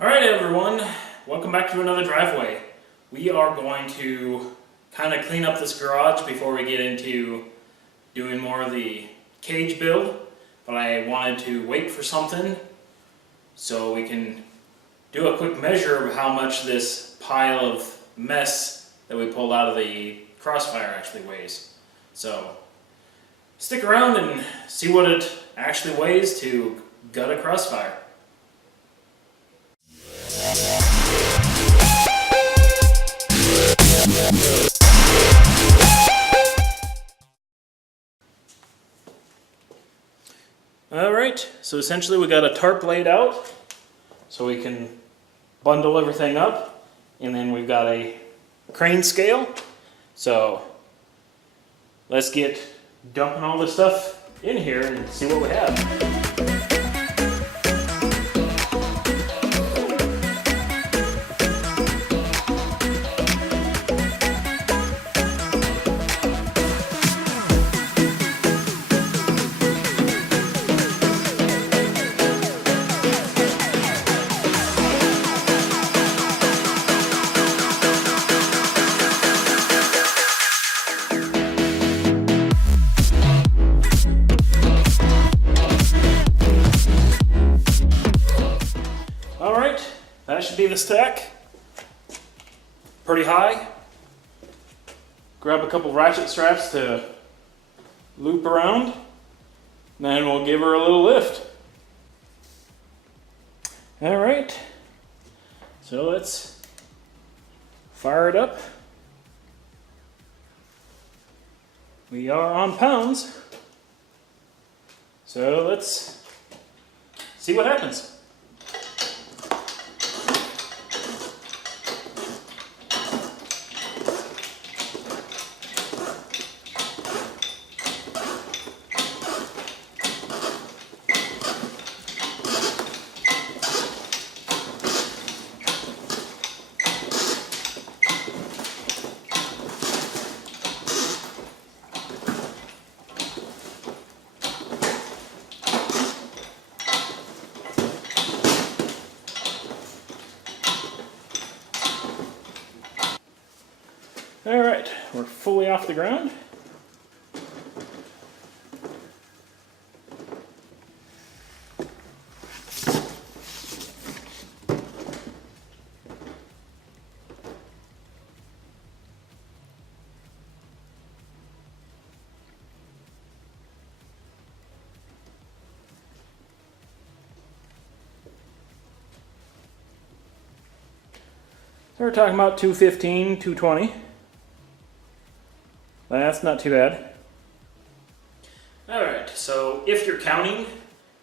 Alright everyone, welcome back to another driveway. We are going to kind of clean up this garage before we get into doing more of the cage build, but I wanted to wait for something so we can do a quick measure of how much this pile of mess that we pulled out of the Crossfire actually weighs. So stick around and see what it actually weighs to gut a Crossfire. Alright, so essentially we got a tarp laid out so we can bundle everything up, and then we've got a crane scale. So let's get dumping all this stuff in here and see what we have. That should be the stack. Pretty high. Grab a couple ratchet straps to loop around, and then we'll give her a little lift. All right, so let's fire it up. We are on pounds, so let's see what happens. All right, we're fully off the ground. So we're talking about 215, 220. That's not too bad. Alright, so if you're counting,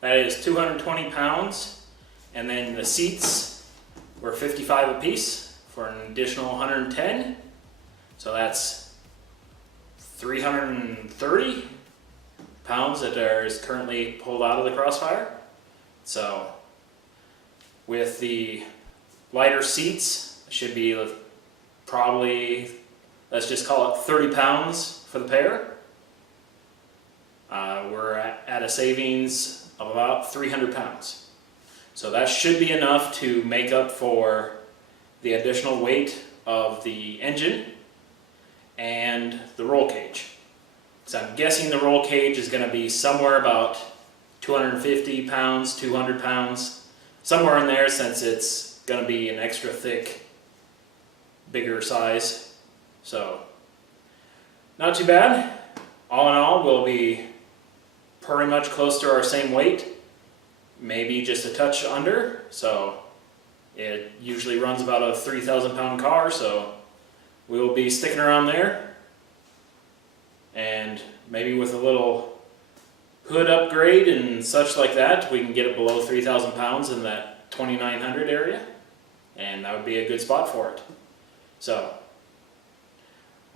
that is 220 pounds, and then the seats were 55 apiece for an additional 110. So that's 330 pounds that is currently pulled out of the Crossfire. So with the lighter seats, it should be probably, let's just call it 30 pounds for the pair. We're at a savings of about 300 pounds. So that should be enough to make up for the additional weight of the engine and the roll cage. So I'm guessing the roll cage is going to be somewhere about 250 pounds, 200 pounds, somewhere in there, since it's going to be an extra thick, bigger size. So not too bad. All in all, we'll be pretty much close to our same weight, maybe just a touch under. So it usually runs about a 3,000 pound car, so we will be sticking around there. And maybe with a little hood upgrade and such like that, we can get it below 3,000 pounds in that 2,900 area, and that would be a good spot for it. So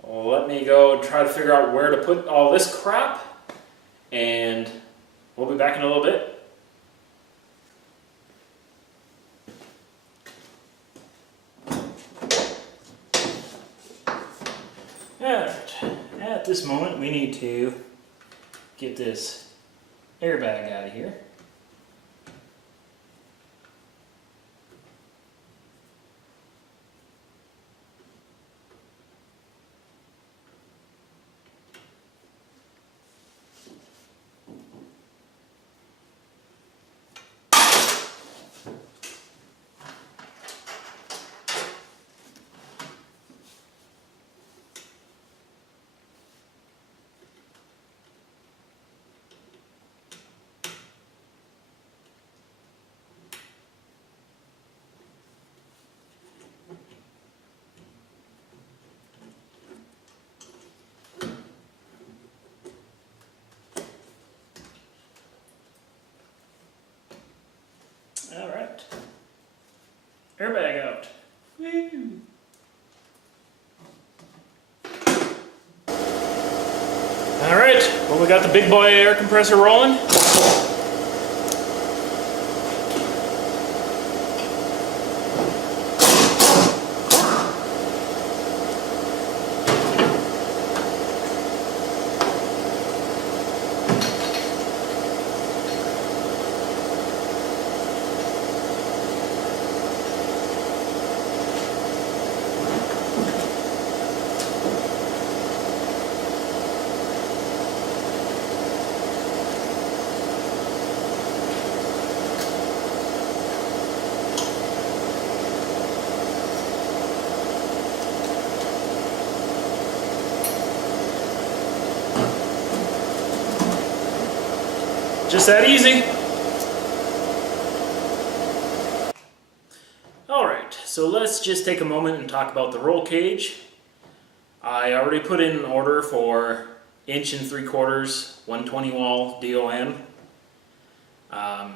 well, let me go try to figure out where to put all this crap, and we'll be back in a little bit. Alright, at this moment we need to get this airbag out of here. Airbag out. Woo. All right, well, we got the big boy air compressor rolling. Just that easy. Alright, so let's just take a moment and talk about the roll cage. I already put in an order for 1 3/4, 120 wall DOM. I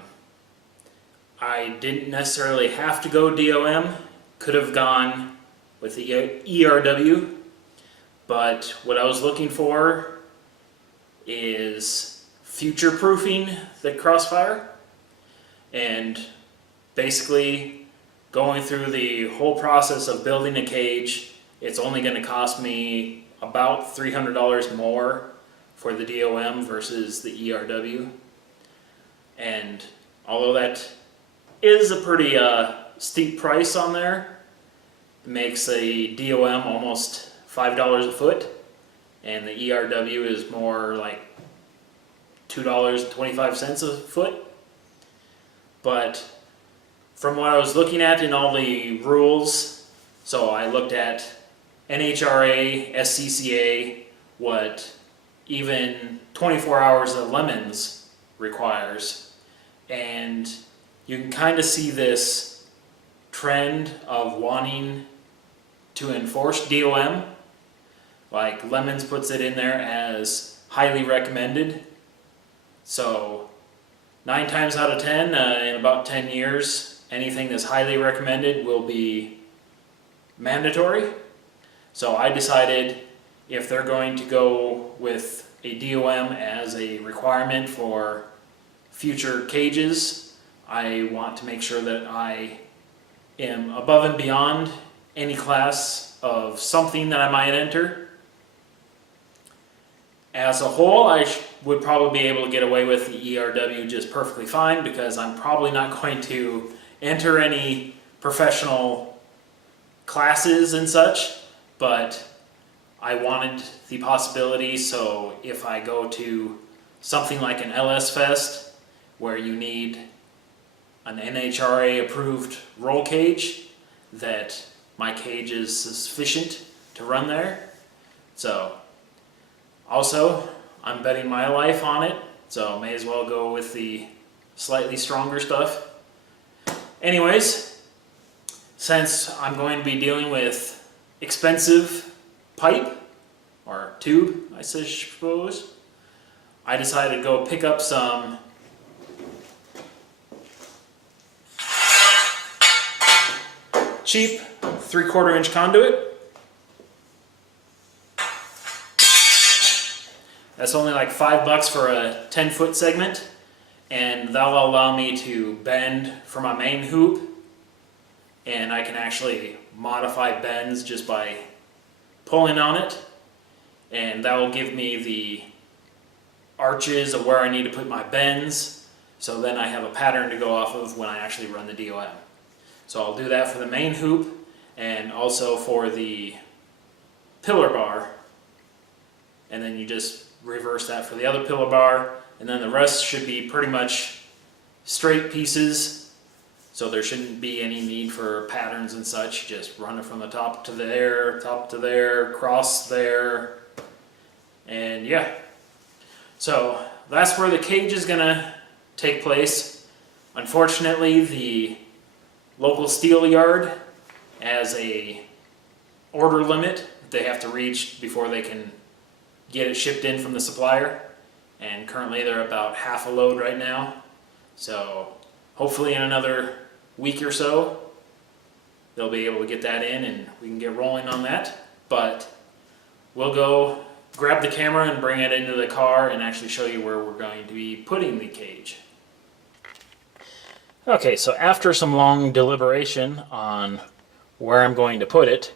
didn't necessarily have to go DOM, could have gone with the ERW, but what I was looking for is future-proofing the Crossfire, and basically going through the whole process of building a cage. It's only going to cost me about $300 more for the DOM versus the ERW, and although that is a pretty steep price on there, it makes a DOM almost $5 a foot, and the ERW is more like $2.25 a foot. But from what I was looking at in all the rules, so I looked at NHRA, SCCA, what even 24 hours of lemons requires, and you can kind of see this trend of wanting to enforce DOM. Like Lemons puts it in there as highly recommended. So 9 times out of 10, in about 10 years, anything that's highly recommended will be mandatory. So I decided if they're going to go with a DOM as a requirement for future cages, I want to make sure that I am above and beyond any class of something that I might enter. As a whole, I would probably be able to get away with the ERW just perfectly fine, because I'm probably not going to enter any professional classes and such, but I wanted the possibility, so if I go to something like an LS Fest where you need an NHRA approved roll cage, that my cage is sufficient to run there. So also, I'm betting my life on it, so may as well go with the slightly stronger stuff. Anyways, since I'm going to be dealing with expensive pipe, or tube, I suppose, I decided to go pick up some cheap 3/4 inch conduit. That's only like $5 for a 10-foot segment, and that'll allow me to bend for my main hoop, and I can actually modify bends just by pulling on it, and that will give me the arches of where I need to put my bends, so then I have a pattern to go off of when I actually run the DOM. So I'll do that for the main hoop and also for the pillar bar, and then you just reverse that for the other pillar bar, and then the rest should be pretty much straight pieces, so there shouldn't be any need for patterns and such. Just run it from the top to there, cross there, and yeah. So that's where the cage is gonna take place. Unfortunately, the local steel yard has a order limit that they have to reach before they can get it shipped in from the supplier, and currently they're about half a load right now. So hopefully in another week or so they'll be able to get that in and we can get rolling on that. But we'll go grab the camera and bring it into the car and actually show you where we're going to be putting the cage. Okay, so after some long deliberation on where I'm going to put it,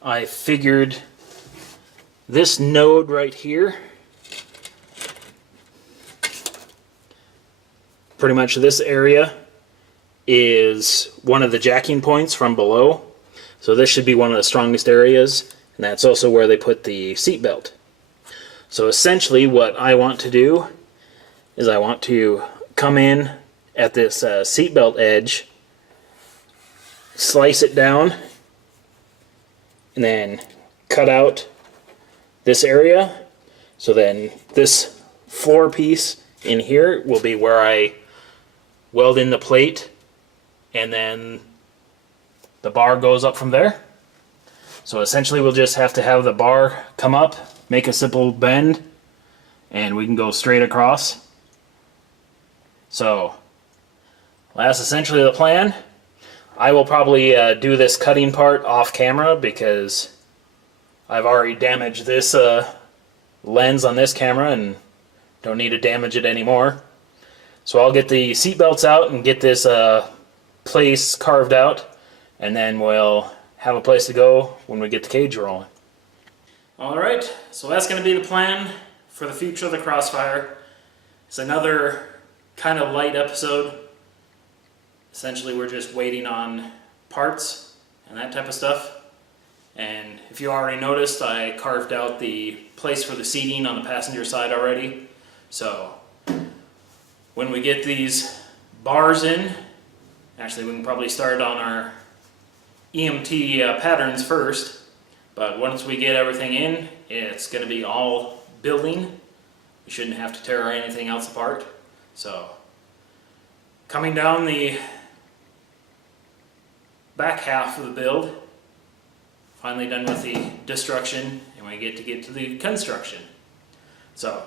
I figured this node right here, pretty much this area, is one of the jacking points from below. So this should be one of the strongest areas, and that's also where they put the seat belt. So essentially what I want to do is I want to come in at this seat belt edge, slice it down, and then cut out this area. So then this floor piece in here will be where I weld in the plate, and then the bar goes up from there. So essentially we'll just have to have the bar come up, make a simple bend, and we can go straight across. So that's essentially the plan. I will probably do this cutting part off camera because I've already damaged this lens on this camera and don't need to damage it anymore. So I'll get the seat belts out and get this place carved out, and then we'll have a place to go when we get the cage rolling. Alright, so that's going to be the plan for the future of the Crossfire. It's another kind of light episode. Essentially we're just waiting on parts and that type of stuff. And if you already noticed, I carved out the place for the seating on the passenger side already. So when we get these bars in, actually we can probably start on our EMT patterns first, but once we get everything in, it's going to be all building. We shouldn't have to tear anything else apart. So coming down the back half of the build, finally done with the destruction, and we get to the construction. So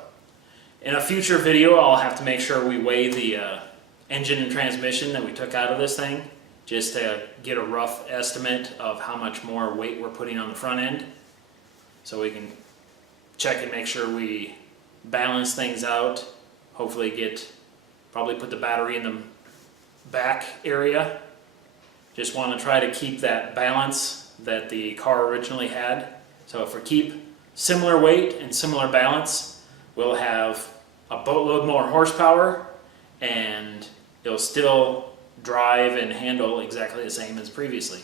in a future video I'll have to make sure we weigh the engine and transmission that we took out of this thing, just to get a rough estimate of how much more weight we're putting on the front end, so we can check and make sure we balance things out. Hopefully probably put the battery in the back area. Just want to try to keep that balance that the car originally had. So if we keep similar weight and similar balance, we'll have a boatload more horsepower, and it'll still drive and handle exactly the same as previously.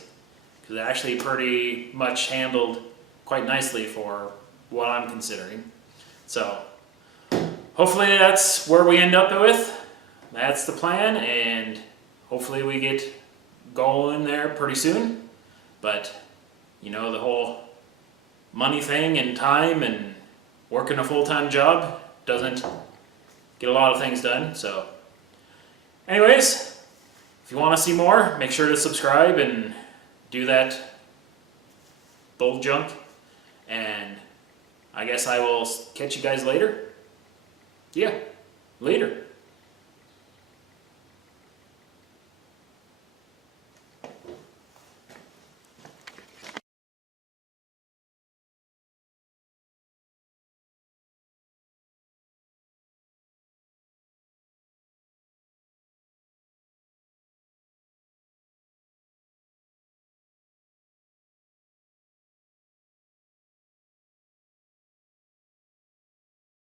Because it actually pretty much handled quite nicely for what I'm considering. So hopefully that's where we end up with. That's the plan, and hopefully we get going there pretty soon. But you know, the whole money thing and time and working a full-time job doesn't get a lot of things done. So anyways, if you want to see more, make sure to subscribe and do that bold junk. And I guess I will catch you guys later. Yeah, later.